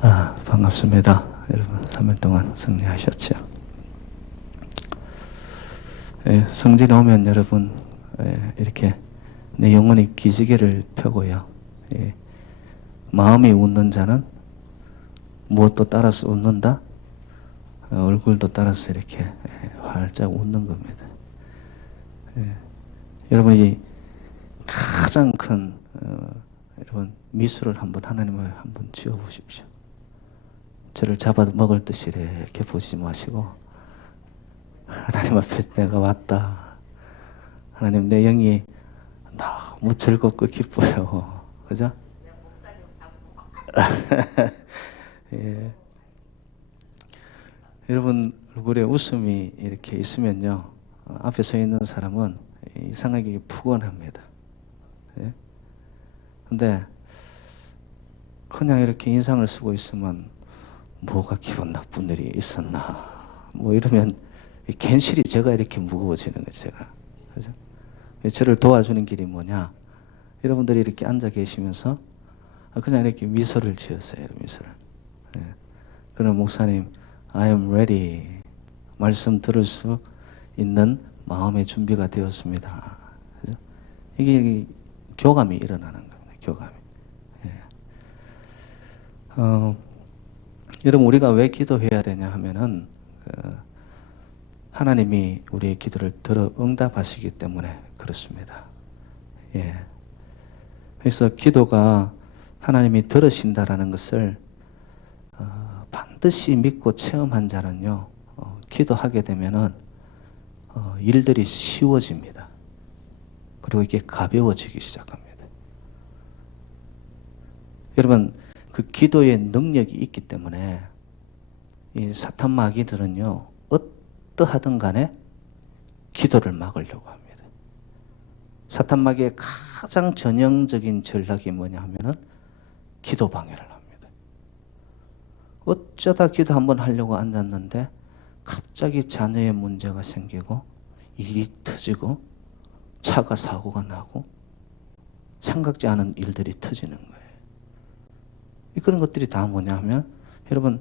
반갑습니다. 여러분 3일 동안 승리하셨죠? 성전에 오면 여러분 이렇게 내 영혼이 기지개를 펴고요. 마음이 웃는 자는 무엇도 따라서 웃는다? 얼굴도 따라서 이렇게 활짝 웃는 겁니다. 여러분이 가장 큰 여러분 미술을 한번 하나님을 한번 지어 보십시오. 저를 잡아 먹을 듯이 이렇게 보지 마시고 하나님 앞에 내가 왔다. 하나님 내 영이 너무 즐겁고 기뻐요. 그죠? 예. 여러분 얼굴에 웃음이 이렇게 있으면요, 앞에 서 있는 사람은 이상하게 푸근합니다. 예? 근데 그냥 이렇게 인상을 쓰고 있으면 뭐가 기분 나쁜 일이 있었나 뭐 이러면 괜시리 제가 이렇게 무거워지는 거죠. 제가. 그죠? 저를 도와주는 길이 뭐냐, 여러분들이 이렇게 앉아 계시면서 그냥 이렇게 미소를 지었어요. 미소를. 예. 그럼 목사님 I am ready 말씀 들을 수 있는 마음의 준비가 되었습니다. 그죠? 이게 교감이 일어나는 겁니다. 교감이. 예. 여러분 우리가 왜 기도해야 되냐 하면은 하나님이 우리의 기도를 들어 응답하시기 때문에 그렇습니다. 예. 그래서 기도가 하나님이 들으신다라는 것을 반드시 믿고 체험한 자는요, 기도하게 되면은 일들이 쉬워집니다. 그리고 이게 가벼워지기 시작합니다. 여러분 그 기도의 능력이 있기 때문에 이 사탄 마귀들은요 어떠하든 간에 기도를 막으려고 합니다. 사탄 마귀의 가장 전형적인 전략이 뭐냐 하면은 기도 방해를 합니다. 어쩌다 기도 한번 하려고 앉았는데 갑자기 자녀의 문제가 생기고 일이 터지고 차가 사고가 나고 생각지 않은 일들이 터지는 거예요. 그런 것들이 다 뭐냐 하면 여러분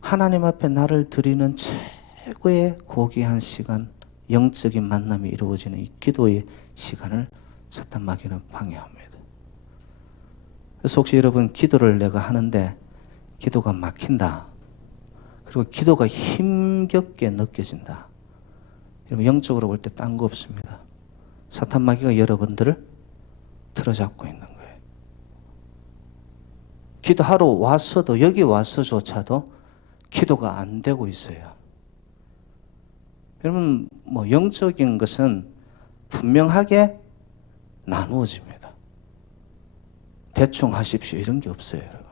하나님 앞에 나를 드리는 최고의 고귀한 시간, 영적인 만남이 이루어지는 이 기도의 시간을 사탄 마귀는 방해합니다. 그래서 혹시 여러분 기도를 내가 하는데 기도가 막힌다, 그리고 기도가 힘겹게 느껴진다, 여러분 영적으로 볼 때 딴 거 없습니다. 사탄 마귀가 여러분들을 틀어잡고 있는 거예요. 기도하러 왔어도 여기 와서조차도 기도가 안 되고 있어요. 여러분 뭐 영적인 것은 분명하게 나누어집니다. 대충 하십시오 이런 게 없어요. 여러분.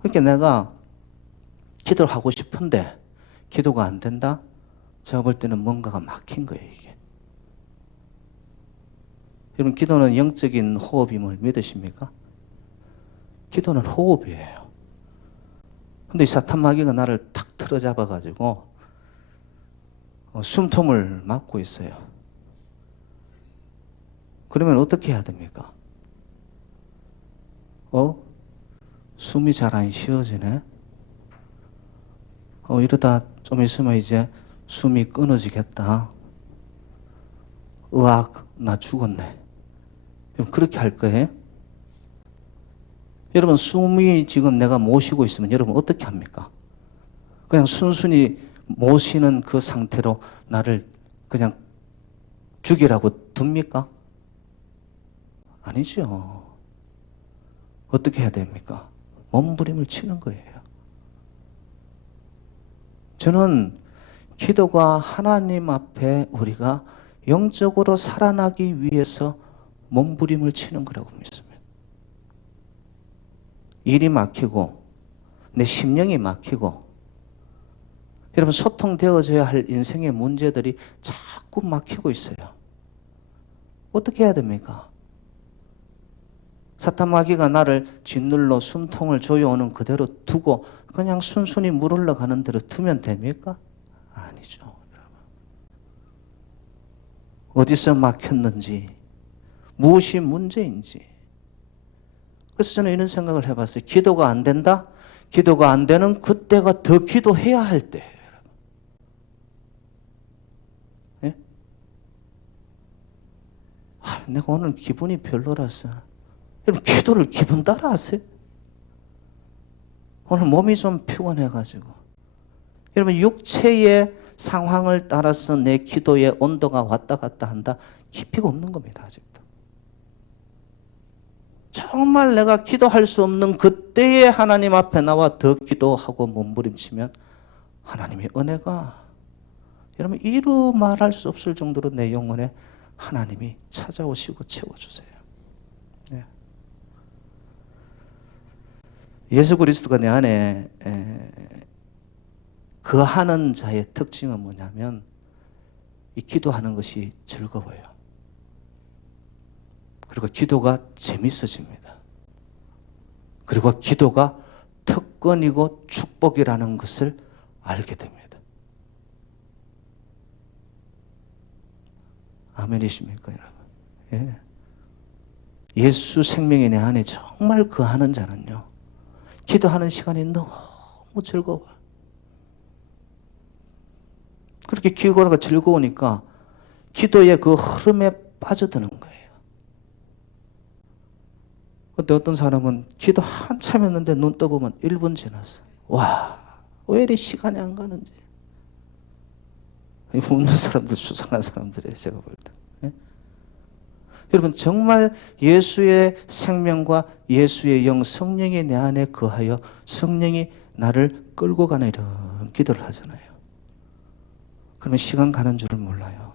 그러니까 내가 기도를 하고 싶은데 기도가 안 된다? 제가 볼 때는 뭔가가 막힌 거예요. 이게. 여러분 기도는 영적인 호흡임을 믿으십니까? 기도는 호흡이에요. 근데 이 사탄 마귀가 나를 탁 틀어잡아 가지고 숨통을 막고 있어요. 그러면 어떻게 해야 됩니까? 숨이 잘 안 쉬어지네. 이러다 좀 있으면 이제 숨이 끊어지겠다. 으악, 나 죽었네. 그렇게 할 거예요? 여러분 숨이 지금 내가 못 쉬고 있으면 여러분 어떻게 합니까? 그냥 순순히 못 쉬는 그 상태로 나를 그냥 죽이라고 둡니까? 아니죠. 어떻게 해야 됩니까? 몸부림을 치는 거예요. 저는 기도가 하나님 앞에 우리가 영적으로 살아나기 위해서 몸부림을 치는 거라고 믿습니다. 일이 막히고 내 심령이 막히고 여러분 소통되어져야 할 인생의 문제들이 자꾸 막히고 있어요. 어떻게 해야 됩니까? 사탄 마귀가 나를 짓눌러 숨통을 조여오는 그대로 두고 그냥 순순히 물 흘러가는 대로 두면 됩니까? 아니죠. 여러분. 어디서 막혔는지 무엇이 문제인지 그래서 저는 이런 생각을 해봤어요. 기도가 안 된다? 기도가 안 되는 그때가 더 기도해야 할 때. 예? 내가 오늘 기분이 별로라서. 여러분, 기도를 기분 따라 하세요? 오늘 몸이 좀 피곤해가지고. 여러분, 육체의 상황을 따라서 내 기도의 온도가 왔다 갔다 한다? 깊이가 없는 겁니다, 아직도. 정말 내가 기도할 수 없는 그때에 하나님 앞에 나와 더 기도하고 몸부림치면 하나님의 은혜가, 여러분, 이루 말할 수 없을 정도로 내 영혼에 하나님이 찾아오시고 채워주세요. 네. 예수 그리스도가 내 안에 거하는 자의 특징은 뭐냐면 이 기도하는 것이 즐거워요. 그리고 기도가 재밌어집니다. 그리고 기도가 특권이고 축복이라는 것을 알게 됩니다. 아멘이십니까, 여러분? 예. 예수 생명이 내 안에 정말 거하는 자는요, 기도하는 시간이 너무 즐거워요. 그렇게 기도가 즐거우니까 기도의 그 흐름에 빠져드는 거예요. 근데 어떤 사람은 기도 한참 했는데 눈 떠보면 1분 지났어. 와, 왜 이리 시간이 안 가는지. 웃는 사람들 수상한 사람들이에요, 제가 볼 때. 예? 여러분, 정말 예수의 생명과 예수의 영, 성령이 내 안에 거하여 성령이 나를 끌고 가는 이런 기도를 하잖아요. 그러면 시간 가는 줄을 몰라요.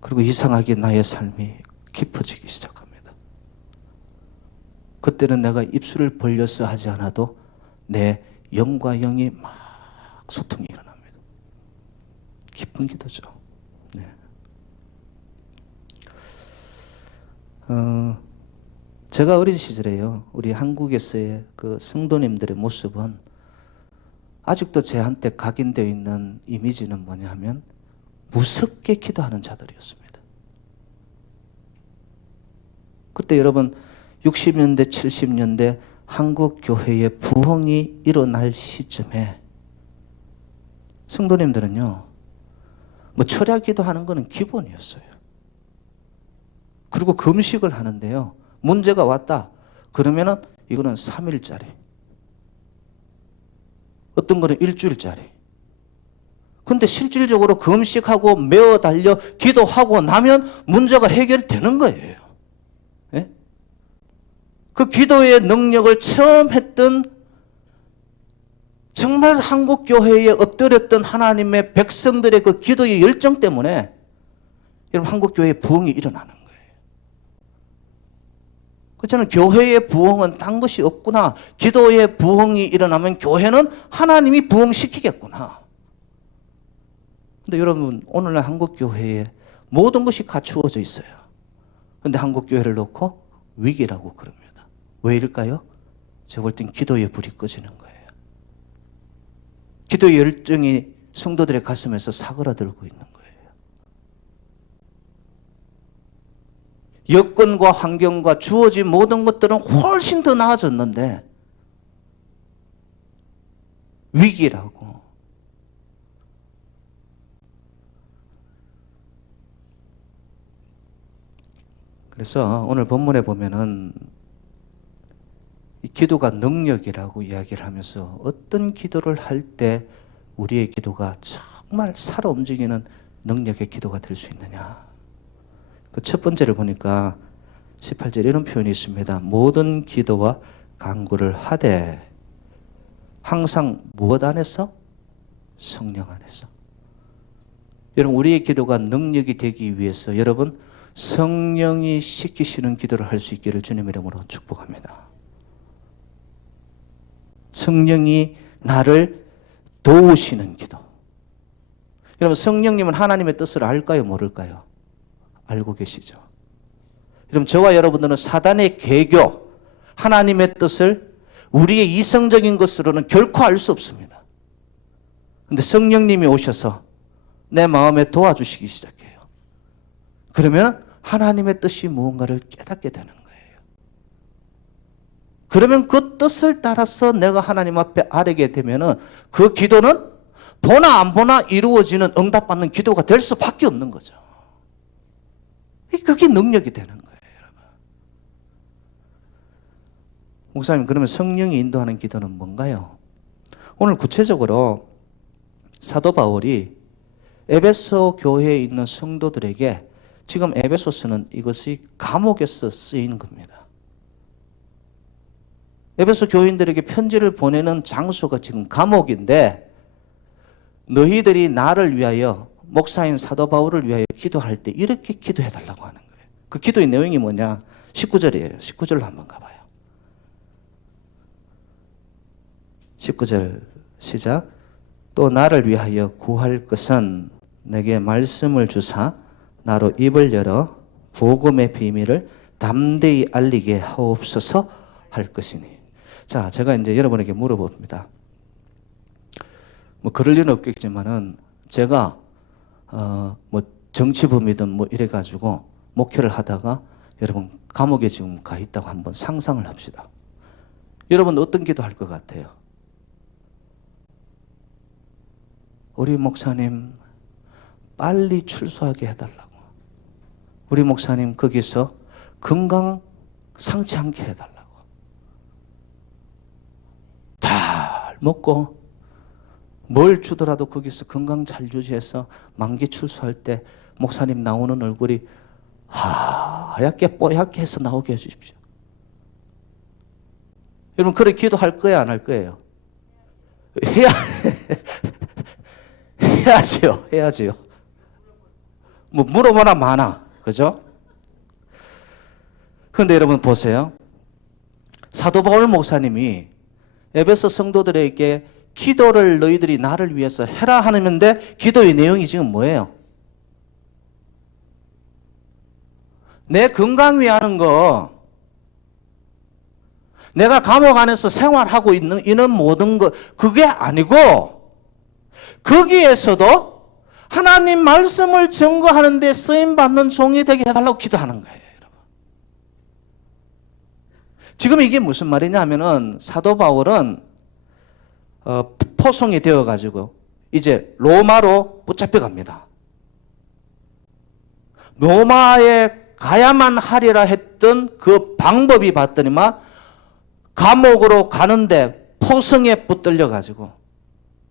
그리고 이상하게 나의 삶이 깊어지기 시작합니다. 그때는 내가 입술을 벌려서 하지 않아도 내 영과 영이 막 소통이 일어납니다. 기쁜 기도죠. 네. 제가 어린 시절에요, 우리 한국에서의 그 성도님들의 모습은 아직도 제한테 각인되어 있는 이미지는 뭐냐면 무섭게 기도하는 자들이었습니다. 그때 여러분 60년대, 70년대 한국 교회의 부흥이 일어날 시점에 성도님들은요, 뭐 철야 기도하는 거는 기본이었어요. 그리고 금식을 하는데요, 문제가 왔다 그러면은 이거는 3일짜리, 어떤 거는 일주일짜리. 근데 실질적으로 금식하고 매어 달려 기도하고 나면 문제가 해결되는 거예요. 예? 그 기도의 능력을 처음 했던, 정말 한국 교회에 엎드렸던 하나님의 백성들의 그 기도의 열정 때문에 여러분, 한국 교회의 부흥이 일어나는 거예요. 그렇잖아요. 교회의 부흥은 딴 것이 없구나. 기도의 부흥이 일어나면 교회는 하나님이 부흥시키겠구나. 근데 여러분, 오늘날 한국 교회에 모든 것이 갖추어져 있어요. 근데 한국 교회를 놓고 위기라고 그럽니다. 왜 이럴까요? 제가 볼 땐 기도의 불이 꺼지는 거예요. 기도의 열정이 성도들의 가슴에서 사그라들고 있는 거예요. 여건과 환경과 주어진 모든 것들은 훨씬 더 나아졌는데 위기라고. 그래서 오늘 본문에 보면은 이 기도가 능력이라고 이야기를 하면서 어떤 기도를 할 때 우리의 기도가 정말 살아 움직이는 능력의 기도가 될 수 있느냐. 그 첫 번째를 보니까 18절에 이런 표현이 있습니다. 모든 기도와 간구를 하되 항상 무엇 안에서? 성령 안에서. 여러분, 우리의 기도가 능력이 되기 위해서 여러분, 성령이 시키시는 기도를 할 수 있기를 주님 이름으로 축복합니다. 성령이 나를 도우시는 기도. 여러분, 성령님은 하나님의 뜻을 알까요, 모를까요? 알고 계시죠. 여러분, 저와 여러분들은 사단의 계교, 하나님의 뜻을 우리의 이성적인 것으로는 결코 알 수 없습니다. 그런데 성령님이 오셔서 내 마음에 도와주시기 시작해요. 그러면 하나님의 뜻이 무언가를 깨닫게 되는 거예요. 그러면 그 뜻을 따라서 내가 하나님 앞에 아뢰게 되면은 그 기도는 보나 안 보나 이루어지는 응답받는 기도가 될 수밖에 없는 거죠. 그게 능력이 되는 거예요, 여러분. 목사님, 그러면 성령이 인도하는 기도는 뭔가요? 오늘 구체적으로 사도 바울이 에베소 교회에 있는 성도들에게 지금 에베소서는 이것이 감옥에서 쓰인 겁니다. 에베소 교인들에게 편지를 보내는 장소가 지금 감옥인데 너희들이 나를 위하여 목사인 사도 바울을 위하여 기도할 때 이렇게 기도해달라고 하는 거예요. 그 기도의 내용이 뭐냐? 19절이에요. 19절로 한번 가봐요. 19절 시작. 또 나를 위하여 구할 것은 내게 말씀을 주사 나로 입을 열어 복음의 비밀을 담대히 알리게 하옵소서 할 것이니. 자, 제가 이제 여러분에게 물어봅니다. 뭐 그럴 리는 없겠지만은 제가 뭐 정치범이든 뭐 이래가지고 목회를 하다가 여러분 감옥에 지금 가 있다고 한번 상상을 합시다. 여러분 어떤 기도 할 것 같아요? 우리 목사님 빨리 출소하게 해달라고. 우리 목사님 거기서 건강 상치 않게 해달라고. 잘 먹고 뭘 주더라도 거기서 건강 잘 유지해서 만기 출소할 때 목사님 나오는 얼굴이 하얗게 뽀얗게 해서 나오게 해주십시오. 여러분 그래 기도할 거예요, 안 할 거예요? 해야지요. 뭐 물어보나 마나, 그죠? 그런데 여러분 보세요. 사도 바울 목사님이 에베소 성도들에게 기도를 너희들이 나를 위해서 해라 하는데 기도의 내용이 지금 뭐예요? 내 건강 위하는 거, 내가 감옥 안에서 생활하고 있는 모든 것, 그게 아니고 거기에서도 하나님 말씀을 증거하는 데 쓰임받는 종이 되게 해달라고 기도하는 거예요, 여러분. 지금 이게 무슨 말이냐 하면은 사도 바울은 포송이 되어가지고 이제 로마로 붙잡혀 갑니다. 로마에 가야만 하리라 했던 그 방법이 봤더니만 감옥으로 가는데 포성에 붙들려가지고.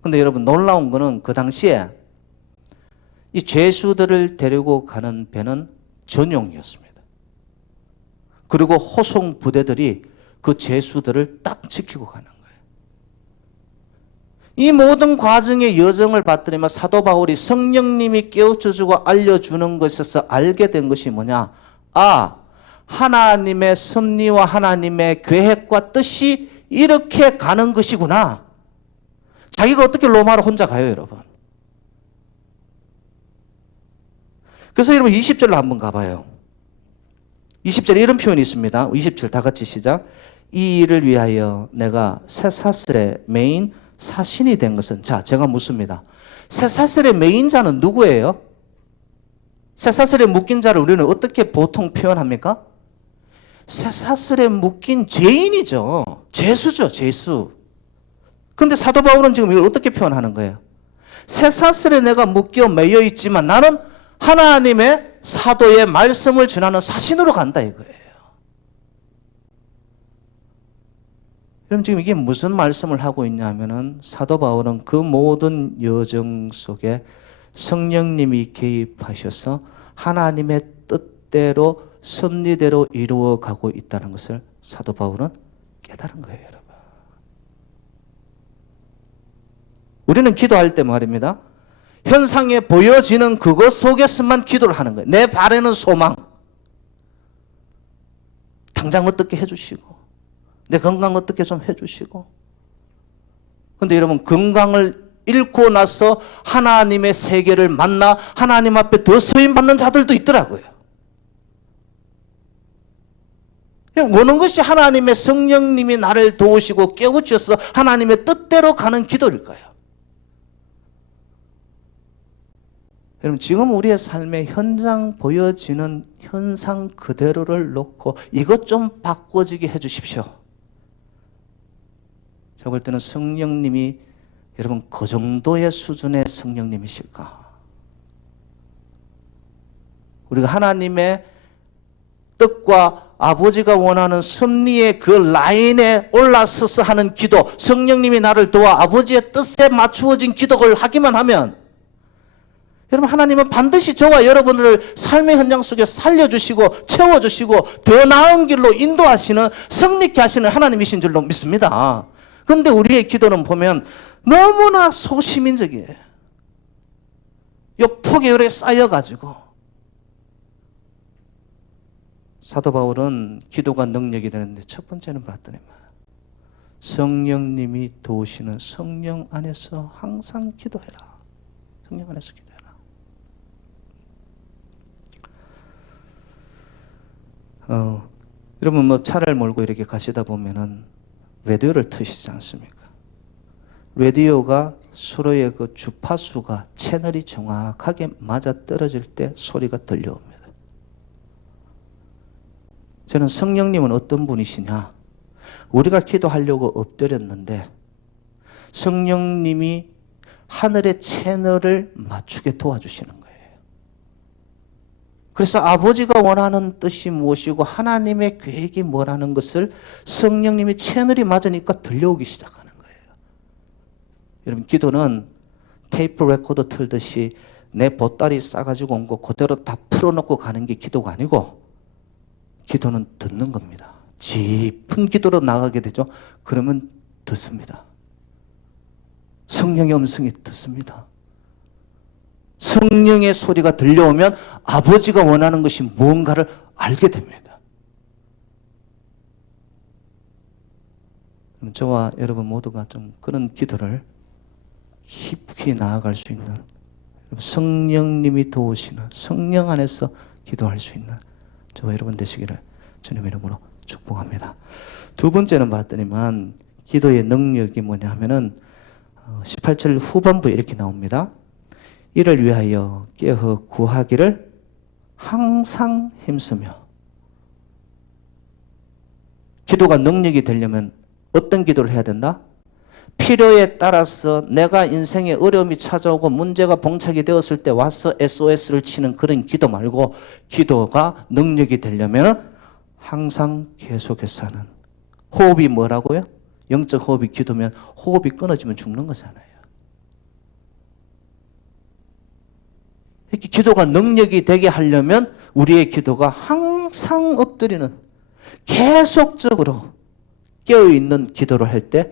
근데 여러분 놀라운 거는 그 당시에 이 죄수들을 데리고 가는 배는 전용이었습니다. 그리고 호송 부대들이 그 죄수들을 딱 지키고 가는 거예요. 이 모든 과정의 여정을 봤더니만 사도 바울이 성령님이 깨우쳐주고 알려주는 것에서 알게 된 것이 뭐냐? 하나님의 섭리와 하나님의 계획과 뜻이 이렇게 가는 것이구나. 자기가 어떻게 로마로 혼자 가요, 여러분? 그래서 여러분 20절로 한번 가봐요. 20절에 이런 표현이 있습니다. 20절 다 같이 시작. 이 일을 위하여 내가 쇠사슬의 메인 사신이 된 것은, 자, 제가 묻습니다. 쇠사슬의 메인 자는 누구예요? 쇠사슬에 묶인 자를 우리는 어떻게 보통 표현합니까? 쇠사슬에 묶인 죄인이죠. 죄수죠, 죄수. 그런데 사도 바울은 지금 이걸 어떻게 표현하는 거예요? 쇠사슬에 내가 묶여 매여 있지만 나는 하나님의 사도의 말씀을 전하는 사신으로 간다 이거예요. 그럼 지금 이게 무슨 말씀을 하고 있냐면은 사도 바울은 그 모든 여정 속에 성령님이 개입하셔서 하나님의 뜻대로 섭리대로 이루어가고 있다는 것을 사도 바울은 깨달은 거예요, 여러분. 우리는 기도할 때 말입니다. 현상에 보여지는 그것 속에서만 기도를 하는 거예요. 내 바라는 소망. 당장 어떻게 해주시고 내 건강 어떻게 좀 해주시고. 그런데 여러분 건강을 잃고 나서 하나님의 세계를 만나 하나님 앞에 더 쓰임받는 자들도 있더라고요. 원하는 것이 하나님의 성령님이 나를 도우시고 깨우쳐서 하나님의 뜻대로 가는 기도일 거예요. 여러분 지금 우리의 삶의 현장 보여지는 현상 그대로를 놓고 이것 좀 바꿔지게 해 주십시오. 제가 볼 때는 성령님이 여러분 그 정도의 수준의 성령님이실까? 우리가 하나님의 뜻과 아버지가 원하는 섭리의 그 라인에 올라서서 하는 기도, 성령님이 나를 도와 아버지의 뜻에 맞추어진 기도를 하기만 하면 여러분 하나님은 반드시 저와 여러분을 삶의 현장 속에 살려주시고 채워주시고 더 나은 길로 인도하시는 성립케 하시는 하나님이신 줄로 믿습니다. 그런데 우리의 기도는 보면 너무나 소시민적이에요. 폭이 이렇게 쌓여가지고 사도 바울은 기도가 능력이 되는데 첫 번째는 봤더니 성령님이 도우시는 성령 안에서 항상 기도해라. 성령 안에서 기도해라. 여러분 뭐 차를 몰고 이렇게 가시다 보면은 라디오를 트시지 않습니까? 라디오가 서로의 그 주파수가 채널이 정확하게 맞아 떨어질 때 소리가 들려옵니다. 저는 성령님은 어떤 분이시냐? 우리가 기도하려고 엎드렸는데 성령님이 하늘의 채널을 맞추게 도와주시는 거예요. 그래서 아버지가 원하는 뜻이 무엇이고 하나님의 계획이 뭐라는 것을 성령님이 채널이 맞으니까 들려오기 시작하는 거예요. 여러분 기도는 테이프 레코더 틀듯이 내 보따리 싸가지고 온 거 그대로 다 풀어놓고 가는 게 기도가 아니고 기도는 듣는 겁니다. 깊은 기도로 나가게 되죠. 그러면 듣습니다. 성령의 음성이 듣습니다. 성령의 소리가 들려오면 아버지가 원하는 것이 무언가를 알게 됩니다. 저와 여러분 모두가 좀 그런 기도를 깊이 나아갈 수 있는 성령님이 도우시는 성령 안에서 기도할 수 있는 저와 여러분 되시기를 주님의 이름으로 축복합니다. 두 번째는 봤더니만 기도의 능력이 뭐냐 하면은 18절 후반부에 이렇게 나옵니다. 이를 위하여 깨어 구하기를 항상 힘쓰며. 기도가 능력이 되려면 어떤 기도를 해야 된다? 필요에 따라서 내가 인생에 어려움이 찾아오고 문제가 봉착이 되었을 때 와서 SOS를 치는 그런 기도 말고 기도가 능력이 되려면 항상 계속해서 하는. 호흡이 뭐라고요? 영적 호흡이 기도면 호흡이 끊어지면 죽는 거잖아요. 이렇게 기도가 능력이 되게 하려면 우리의 기도가 항상 엎드리는 계속적으로 깨어있는 기도를 할 때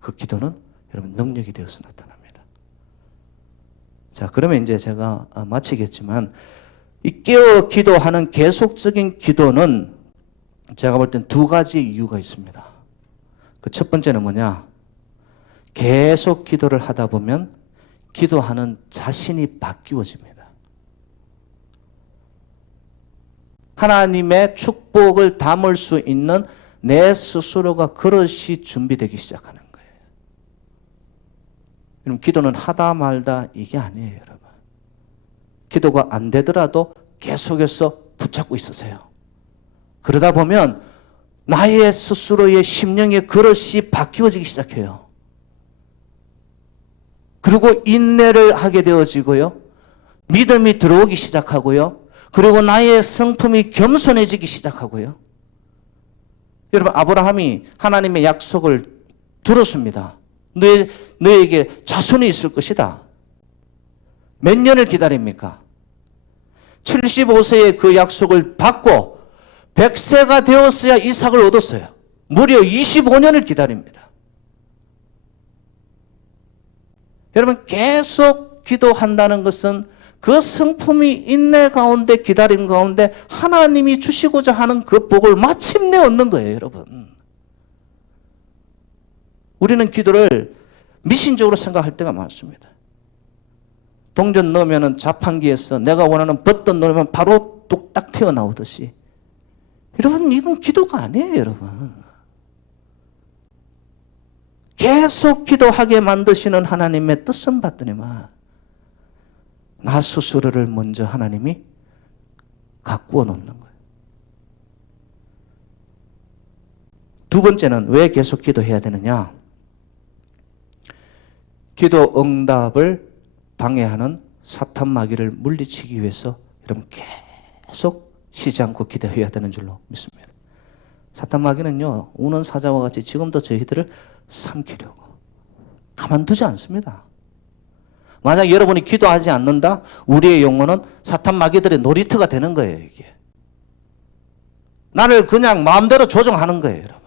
그 기도는 여러분 능력이 되어서 나타납니다. 자, 그러면 이제 제가 마치겠지만 이 깨어 기도하는 계속적인 기도는 제가 볼 땐 두 가지 이유가 있습니다. 그 첫 번째는 뭐냐? 계속 기도를 하다 보면 기도하는 자신이 바뀌어집니다. 하나님의 축복을 담을 수 있는 내 스스로가 그릇이 준비되기 시작하는 거예요. 여러분, 기도는 하다 말다 이게 아니에요, 여러분. 기도가 안 되더라도 계속해서 붙잡고 있으세요. 그러다 보면 나의 스스로의 심령의 그릇이 바뀌어지기 시작해요. 그리고 인내를 하게 되어지고요. 믿음이 들어오기 시작하고요. 그리고 나의 성품이 겸손해지기 시작하고요. 여러분, 아브라함이 하나님의 약속을 들었습니다. 너에게 자손이 있을 것이다. 몇 년을 기다립니까? 75세에 그 약속을 받고 100세가 되었어야 이삭을 얻었어요. 무려 25년을 기다립니다. 여러분, 계속 기도한다는 것은 그 성품이 인내 가운데 기다림 가운데 하나님이 주시고자 하는 그 복을 마침내 얻는 거예요, 여러분. 우리는 기도를 미신적으로 생각할 때가 많습니다. 동전 넣으면 자판기에서 내가 원하는 버튼 넣으면 바로 뚝딱 튀어나오듯이. 여러분, 이건 기도가 아니에요, 여러분. 계속 기도하게 만드시는 하나님의 뜻은 받더니만 나 스스로를 먼저 하나님이 가꾸어 놓는 거예요. 두 번째는 왜 계속 기도해야 되느냐? 기도 응답을 방해하는 사탄 마귀를 물리치기 위해서 여러분 계속 쉬지 않고 기도해야 되는 줄로 믿습니다. 사탄 마귀는요, 우는 사자와 같이 지금도 저희들을 삼키려고 가만두지 않습니다. 만약 여러분이 기도하지 않는다, 우리의 영혼은 사탄 마귀들의 놀이터가 되는 거예요. 이게 나를 그냥 마음대로 조종하는 거예요, 여러분.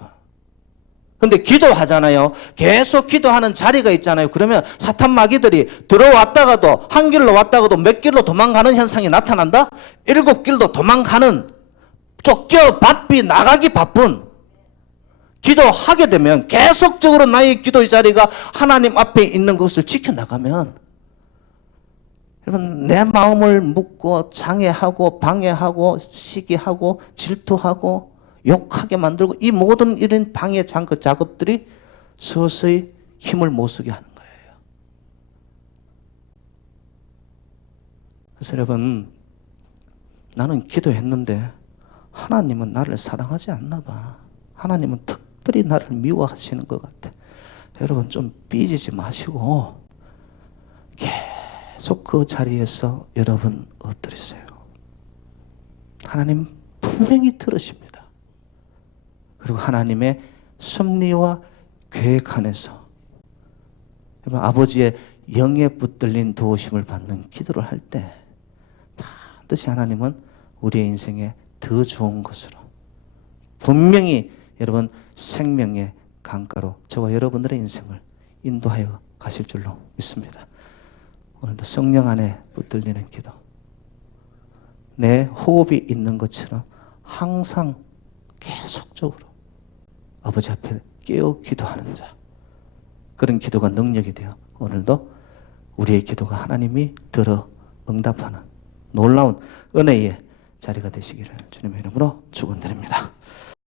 근데 기도하잖아요. 계속 기도하는 자리가 있잖아요. 그러면 사탄 마귀들이 들어왔다가도 한 길로 왔다가도 몇 길로 도망가는 현상이 나타난다? 7길도 도망가는, 쫓겨 바삐 나가기 바쁜, 기도하게 되면 계속적으로 나의 기도의 자리가 하나님 앞에 있는 것을 지켜나가면, 여러분, 내 마음을 묻고 장애하고 방해하고 시기하고 질투하고 욕하게 만들고 이 모든 이런 방해 작업들이 서서히 힘을 못 쓰게 하는 거예요. 그래서 여러분, 나는 기도했는데 하나님은 나를 사랑하지 않나 봐. 하나님은 특별히 나를 미워하시는 것 같아. 여러분, 좀 삐지지 마시고 계속 그 자리에서 여러분 엎드리세요. 하나님 분명히 들으십니다. 그리고 하나님의 섭리와 계획 안에서 여러분, 아버지의 영에 붙들린 도우심을 받는 기도를 할 때 반드시 하나님은 우리의 인생에 더 좋은 것으로 분명히 여러분 생명의 강가로 저와 여러분들의 인생을 인도하여 가실 줄로 믿습니다. 오늘도 성령 안에 붙들리는 기도, 내 호흡이 있는 것처럼 항상 계속적으로 아버지 앞에 깨어 기도하는 자, 그런 기도가 능력이 되어 오늘도 우리의 기도가 하나님이 들어 응답하는 놀라운 은혜의 자리가 되시기를 주님의 이름으로 축원드립니다.